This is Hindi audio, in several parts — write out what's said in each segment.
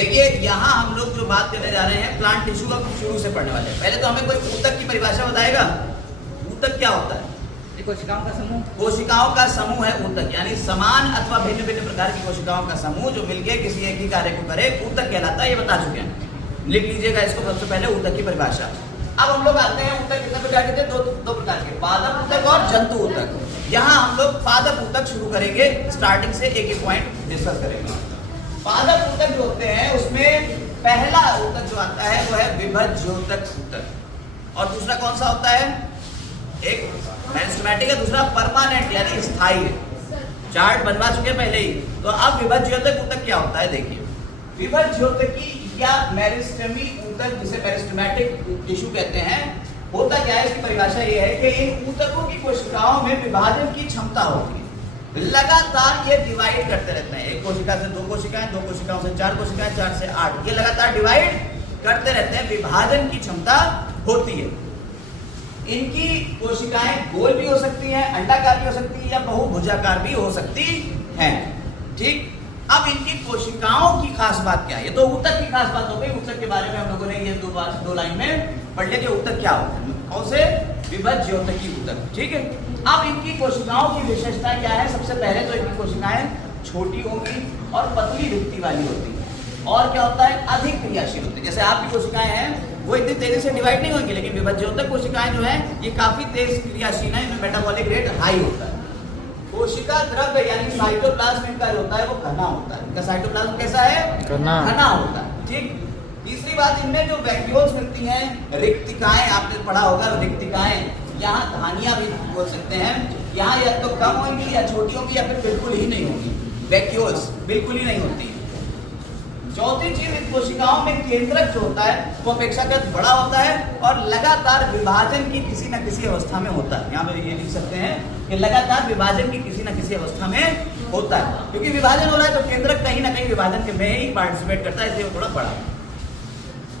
देखिए यहाँ हम लोग जो बात करने जा रहे हैं प्लांट टिश्यू का शुरू से पढ़ने वाले हैं। पहले तो हमें कोई ऊतक की परिभाषा बताएगा। ऊतक क्या होता है? कोशिकाओं का समूह। कोशिकाओं का समूह है ऊतक, यानी समान अथवा भिन्न भिन्न प्रकार की कोशिकाओं का समूह जो मिलकर किसी एक ही कार्य को करे, ऊतक कहलाता है। ये बता चुके हैं, लिख लीजिएगा इसको सबसे पहले ऊतक की परिभाषा। अब हम लोग आते हैं ऊतक कितने प्रकार के थे? दो प्रकार के, पादप ऊतक और जंतु ऊतक। यहाँ हम लोग पादप ऊतक शुरू करेंगे, स्टार्टिंग से एक एक पॉइंट डिस्कस करेंगे। पादप ऊतक जो होते हैं उसमें पहला ऊतक जो आता है वो है विभज्योतक ऊतक, और दूसरा कौन सा होता है? एक मेरिस्टेमेटिक है, दूसरा परमानेंट यानी स्थायी है। चार्ट बनवा चुके पहले ही। तो अब विभज्योतक ऊतक क्या होता है देखिए। विभज्योतकी या मेरिस्टेमी ऊतक, जिसे मेरिस्टेमेटिक टिश्यू कहते हैं, होता क्या है? इसकी परिभाषा ये है कि इन ऊतकों की कोशिकाओं में विभाजन की क्षमता होती है। लगातार ये डिवाइड करते रहते हैं, एक कोशिका से दो कोशिकाएं, दो कोशिकाओं से चार कोशिकाएं, चार से आठ, ये लगातार डिवाइड करते रहते हैं। विभाजन की क्षमता होती है। इनकी कोशिकाएं गोल भी हो सकती हैं, अंडाकार भी हो सकती है, या बहुभुजाकार भी हो सकती हैं। ठीक, अब इनकी कोशिकाओं की खास बात क्या है? ये तो ऊतक की खास बात हो गई। ऊतक के बारे में हम लोगों ने ये दो लाइन में पढ़ लिया कि ऊतक क्या होता है। कौन से? विभज्योतकी ऊतक। ठीक है, अब इनकी कोशिकाओं की विशेषता क्या है? सबसे पहले तो इनकी कोशिकाएं छोटी होंगी और पतली भित्ति वाली होती है, और क्या होता है? अधिक क्रियाशील होती है। जैसे आपकी कोशिकाएं हैं वो इतनी तेजी से डिवाइड नहीं होंगी, लेकिन विभज्योतक कोशिकाएं जो है ये काफी तेज क्रियाशील है, इनमें मेटाबॉलिक रेट हाई होता है। कोशिका द्रव्य यानी साइटोप्लाज्म इनका जो होता है वो घना होता है। इनका साइटोप्लाज्म कैसा है? घना होता है। ठीक, तीसरी बात, इनमें जो वैक्यूल्स मिलती हैं, रिक्तिकाएं, आपने पढ़ा होगा रिक्तिकाएं, यहाँ धानियां भी बोल सकते हैं, यहाँ या तो कम होंगी या छोटी होंगी या फिर बिल्कुल ही नहीं होंगी। वैक्यूल्स बिल्कुल ही नहीं होती। चौथी चीज, इन कोशिकाओं में केंद्रक जो होता है वो अपेक्षाकृत बड़ा होता है और लगातार विभाजन की किसी न किसी अवस्था में होता है। यहाँ पे ये लिख सकते हैं कि लगातार विभाजन की किसी न किसी अवस्था में होता है, क्योंकि विभाजन हो रहा है तो केंद्रक कहीं ना कहीं विभाजन के में ही पार्टिसिपेट करता है, इसलिए वो थोड़ा बड़ा है।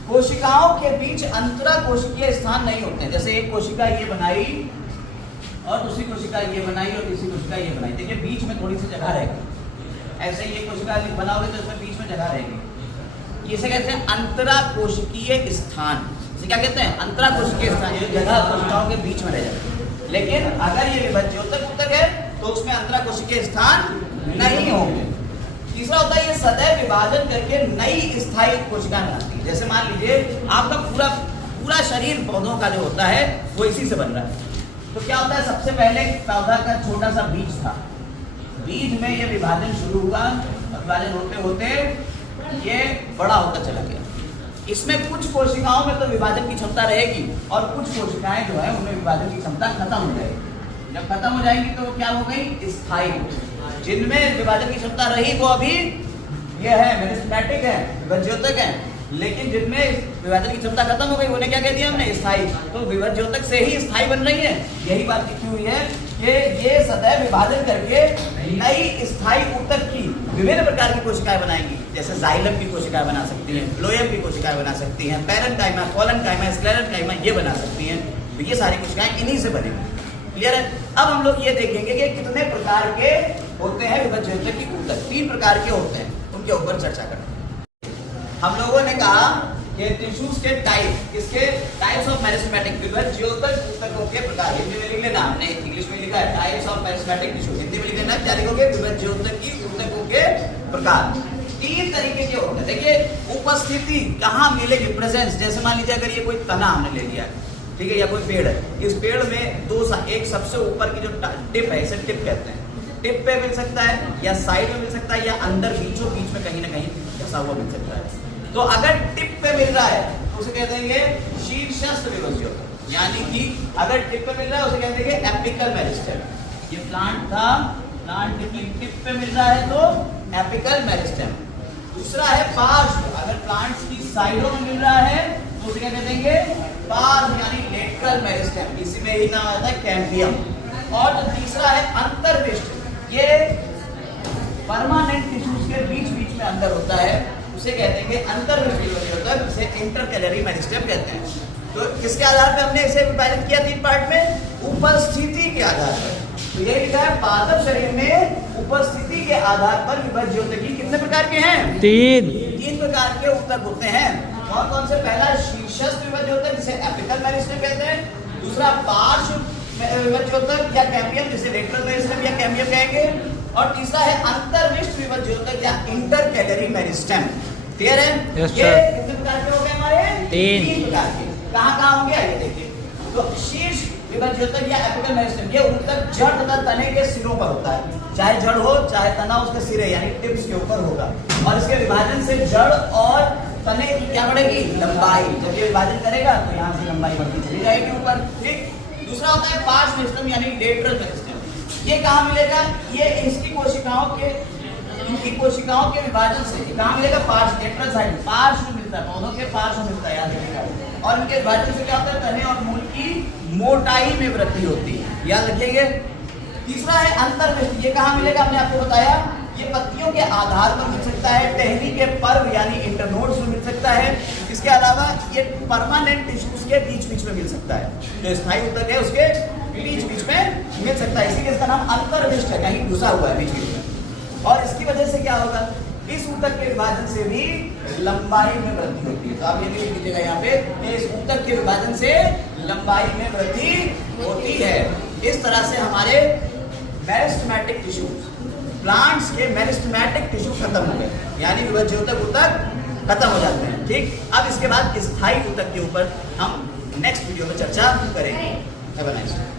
कोशिकाओं के बीच अंतरा कोशिकीय स्थान नहीं होते हैं। जैसे एक कोशिका ये बनाई और दूसरी कोशिका ये बनाई और तीसरी कोशिका ये बनाई, देखिए बीच में थोड़ी सी जगह रहेगी। ऐसे ही एक कोशिका बनाओगे तो इसमें बीच में जगह रहेगी। इसे कहते हैं अंतरा कोशिकीय स्थान। इसे क्या कहते हैं? अंतरा कोशिकीय स्थान, ये जगह कोशिकाओं के बीच में रह जाती है। लेकिन अगर ये विभज्योतक ऊतक है तो उसमें अंतरा कोशिकीय स्थान नहीं होंगे। तीसरा होता है ये सदैव विभाजन करके नई स्थायी कोशिकाएं बनाती है। जैसे मान लीजिए आपका पूरा शरीर पौधों का जो होता है वो इसी से बन रहा है, तो क्या होता है? सबसे पहले पौधा का छोटा सा बीज था, बीज में ये विभाजन शुरू हुआ, विभाजन होते होते ये बड़ा होता चला गया। इसमें कुछ कोशिकाओं में तो विभाजन की क्षमता रहेगी और कुछ कोशिकाएं जो है उनमें विभाजन की क्षमता खत्म हो जाएगी। जब खत्म हो जाएंगी तो वो क्या हो गई? स्थायी। जिनमें विभाजन की क्षमता रही वो अभी ये है मेरिस्टेमेटिक है, विभज्योतक है, लेकिन जिनमें विभाजन की क्षमता खत्म हो गई उन्हें क्या कह दिया हमने? स्थायी। तो विभज्योतक से ही स्थायी बन रही है। यही बात लिखी हुई है कि ये सदैव विभाजन करके नई स्थायी ऊतक की विभिन्न प्रकार की कोशिकाएं बनाएंगी। जैसे जाइलम की कोशिकाएं बना सकती हैं, फ्लोएम की कोशिकाएं बना सकती हैं, पैरेन्काइमा, कोलेनकाइमा, स्क्लेरेन्काइमा ये बना सकती हैं। तो ये सारी कोशिकाएं इन्हीं से बनेंगी। क्लियर है? अब हम लोग ये देखेंगे कि कितने प्रकार के होते हैं विभज्योतक की ऊतक। 3 प्रकार के होते हैं, उनके ऊपर चर्चा करते हैं। हम लोगों ने कहा कि टिश्यूज के टाइप, किसके? टाइप्स ऑफ मेरिस्टेमेटिक, विभज्योतक ऊतकों के प्रकार। हिंदी में लिख लेना, हमने इंग्लिश में लिखा है types of meristematic tissue, Hindi में लिख लेना, क्या लिखोगे? विभज्योतकी ऊतकों के प्रकार। 3 तरीके के होते हैं। देखिए उपस्थिति कहाँ मिलेगी? प्रेजेंस। जैसे मान लीजिए अगर ये कोई तना हमने ले लिया है, ठीक है, या कोई पेड़ है, इस पेड़ में एक सबसे ऊपर की जो टिप है, इसे टिप कहते हैं, टिप पे मिल सकता है या साइड में मिल सकता है या अंदर बीचों बीच में कहीं ना कहीं फंसा हुआ मिल सकता है। तो अगर टिप पे मिल रहा है तो उसे कहते हैं शीर्षस्थ विभज्योतक, यानी कि अगर टिप पे मिल रहा है उसे कहते हैं एपिकल मेरिस्टेम। ये प्लांट था, प्लांट की टिप पे मिल रहा है तो एपिकल मेरिस्टेम। दूसरा है पार्श्व, अगर प्लांट्स की साइडों में मिल रहा है तो उसे क्या कहते हैं? पार्श्व यानी लेटरल मेरिस्टेम, इसी में ही नाम आता है कैम्बियम। और जो तीसरा है अंतर्विष्ट, ये परमानेंट टिश्यूज के बीच बीच में अंदर होता है, उसे कहते हैं अंतर्विष्ट विभज्योतक, इसे इंटरकैलरी मेरिस्टेम कहते हैं। तो किसके आधार पे हमने इसे विभाजित किया 3 पार्ट में? उपस्थिति के आधार पर। तो ये लिखा है पादप शरीर में उपस्थिति के आधार पर विभज्योतकी कितने प्रकार के हैं? 3 प्रकार के ऊतक होते हैं। कौन से? पहला शीर्षस्थ विभाज्योतक जिसे एपिकल मेरिस्टेम कहते हैं, दूसरा पार्श्व विभाज्योतक या कैम्बियम जिसे लेटरल मेरिस्टेम या कैम्बियम कहेंगे, और तीसरा है अंतर्विष्ट विभाज्योतक या इंटरकैलरी मेरिस्टेम। क्लियर है? Yes, ये sir. कितने प्रकार के हो गए हमारे? 3 प्रकार के। कहाँ होंगे आइए देखिए। तो शीर्ष विभाज्योतक या एपिकल मेरिस्टेम ये ऊतक जड़ तथा तने के सिरों पर होता है, चाहे जड़ हो चाहे तना उसके सिरे यानी टिप्स के ऊपर होगा, और इसके विभाजन से जड़ और तने की क्या बढ़ेगी? लंबाई। जब ये विभाजन करेगा तो यहाँ से लंबाई बढ़ती चली जाएगी ऊपर। ठीक। दूसरा होता है पार्श्व मेरिस्टेम यानी लेटरल मेरिस्टेम। ये कहाँ मिलेगा? ये इनकी कोशिकाओं के विभाजन से कहाँ मिलेगा? पार्श्व लेटरल साइड पार्श्व मिलता है, पौधों के पार्श्व मिलता है, याद रखिएगा। और इनके विभाजन से क्या होता है? तने और मूल की मोटाई में वृद्धि होती है, याद रखिएगा। तीसरा है अंतर्विष्ट। ये कहाँ मिलेगा? हमने आपको बताया ये पत्तियों के आधार पर मिल सकता है, टहनी के पर्व यानी इंटरनोड्स में मिल सकता है। इसके अलावा ये परमानेंट टिश्यूज के बीच में मिल सकता है, जो स्थायी ऊतक है उसके बीच में मिल सकता है, इसीलिए इसका नाम अंतर्विष्ट है, कहीं घुसा हुआ है बीच में। और इसकी वजह से क्या होगा? इस ऊतक के विभाजन से भी लंबाई में वृद्धि होती है। तो आप ये भी लिख लीजिएगा यहाँ पे, इस ऊतक के विभाजन से लंबाई में वृद्धि होती है। इस तरह से हमारे मेरिस्टेमेटिक टिश्यू, प्लांट्स के मेरिस्टेमेटिक टिश्यू खत्म हो गए, यानी विभाज्योतक ऊतक खत्म हो जाते हैं। ठीक। अब इसके बाद स्थायी ऊतक के ऊपर हम नेक्स्ट वीडियो में चर्चा करेंगे। Have a nice day.